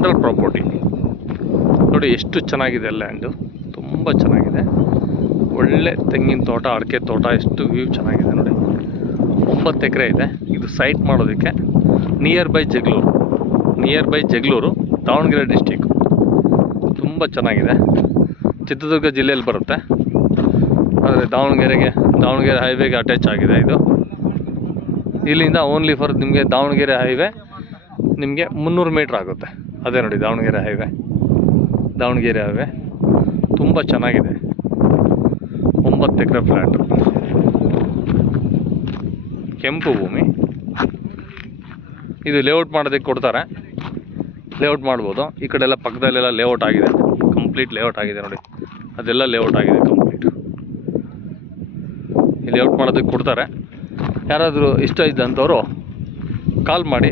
General property. ನೋಡಿ ಎಷ್ಟು ಚೆನ್ನಾಗಿದೆ ಲ್ಯಾಂಡು, ತುಂಬ ಚೆನ್ನಾಗಿದೆ. ಒಳ್ಳೆ ತೆಂಗಿನ ತೋಟ, ಅಡಿಕೆ ತೋಟ, ಎಷ್ಟು ವ್ಯೂ ಚೆನ್ನಾಗಿದೆ ನೋಡಿ. 9 ಎಕರೆ ಇದೆ. ಇದು ಸೈಟ್ ಮಾಡೋದಕ್ಕೆ nearby Jagalur, Davanagere district. ತುಂಬ ಚೆನ್ನಾಗಿದೆ. ಚಿತ್ರದುರ್ಗ ಜಿಲ್ಲೆಯಲ್ಲಿ ಬರುತ್ತೆ, ಆದರೆ ದಾವಣಗೆರೆ ಹೈವೇಗೆ ಅಟ್ಯಾಚ್ ಆಗಿದೆ ಇದು. ಇಲ್ಲಿಂದ ಓನ್ಲಿ ಫಾರ್ ನಿಮಗೆ ದಾವಣಗೆರೆ ಹೈವೇ ನಿಮಗೆ 300 ಮೀಟ್ರ್ ಆಗುತ್ತೆ. ಅದೇ ನೋಡಿ ದಾವಣಗೆರೆ ಹೈವೇ. ತುಂಬ ಚೆನ್ನಾಗಿದೆ. 9 ಎಕರೆ ಫ್ಲ್ಯಾಟು, ಕೆಂಪು ಭೂಮಿ. ಇದು ಲೇಔಟ್ ಮಾಡೋದಕ್ಕೆ ಕೊಡ್ತಾರೆ, ಲೇಔಟ್ ಮಾಡ್ಬೋದು. ಈ ಕಡೆ ಎಲ್ಲ ಪಕ್ಕದಲ್ಲೆಲ್ಲ ಲೇಔಟ್ ಆಗಿದೆ, ಕಂಪ್ಲೀಟ್ ಲೇಔಟ್ ಆಗಿದೆ ನೋಡಿ. ಅದೆಲ್ಲ ಲೇಔಟ್ ಆಗಿದೆ ಕಂಪ್ಲೀಟ್. ಈ ಲೇಔಟ್ ಮಾಡೋದಕ್ಕೆ ಕೊಡ್ತಾರೆ. ಯಾರಾದರೂ ಇಷ್ಟ ಇದ್ದಂಥವ್ರು ಕಾಲ್ ಮಾಡಿ